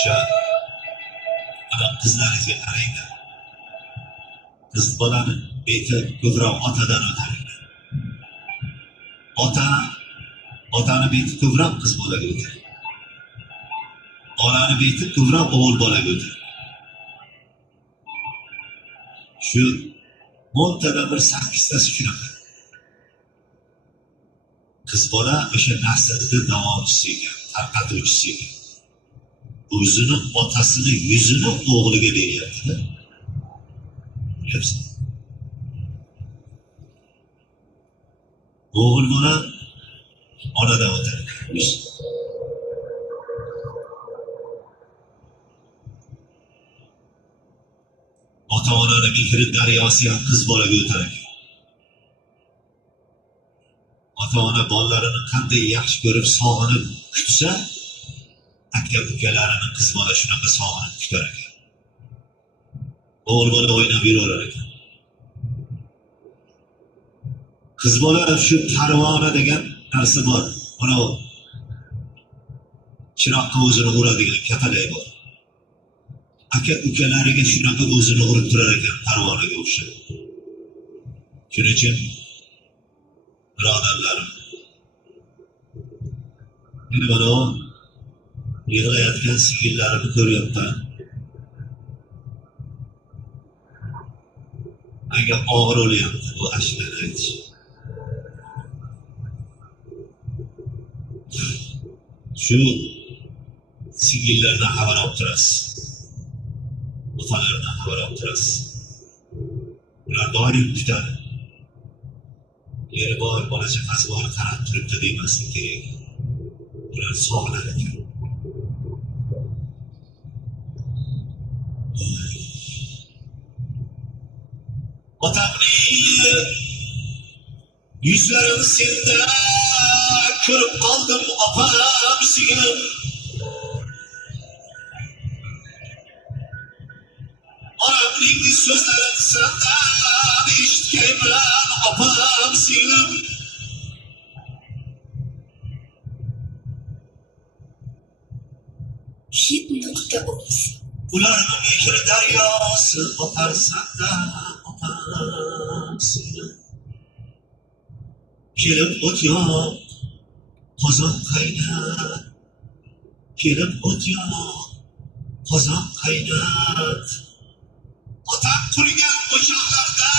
o'sha ana qizlaringizga qaranglar. Qiz bolani beti ko'proq otadan o'tadi. Otani beti ko'proq qiz bolaga o'tadi. Onani beti ko'proq o'g'il bolaga o'tadi. Shu 10 tadan bir 8tasi shunaqa. Qiz bola o'sha naslni davomchisi ekan, tarqatuvchisi ekan. O'zini otasini yuzini o'g'liga beryapti-da. Bilyapsiz? O'g'il bola onadan o'tadi. Ota-onani mehri daryosi ham qiz bolaga o'tar ekan. Ota-ona bolalarini qanday yaxshi ko'rib sog'inib kutsa, aka-ukalarini qiz bola shunaqa sog'inib kutar ekan. O'g'il bola o'ynab yuraverar ekan. Qiz bola shu parvona degan narsa bor. Mana u chiroqqa o'zini uradigan katalay bor. Aka-ukalariga shunaqa o'zini urib turar ekan, parvonaga o'xshab. Shuning uchun birodarlarim, men mana yig'layotgan singillarimni ko'ryapman. Menga og'ir o'lyapti bu ashulani aytish. Shu singillardan xabar olib turasiz. Otalardan xabar olib turasiz. Ular doim kutadi. Yeri bor, bola chaqasi bor, qarab turibdi demaslik kerak. Ular sog'inadi ekan. Otamning yuzlarini senda ko'rib qoldim, opam singlim. Onamning so'zlarini sendan eshitganman, opam singlim. Hit.uz. Ularni mehri daryosi oqar sendan, opam singlim. Kelib o't yoq, qozon qaynat. Kelib o't yoq, qozon qaynat. Otam qurgan o'choqlarda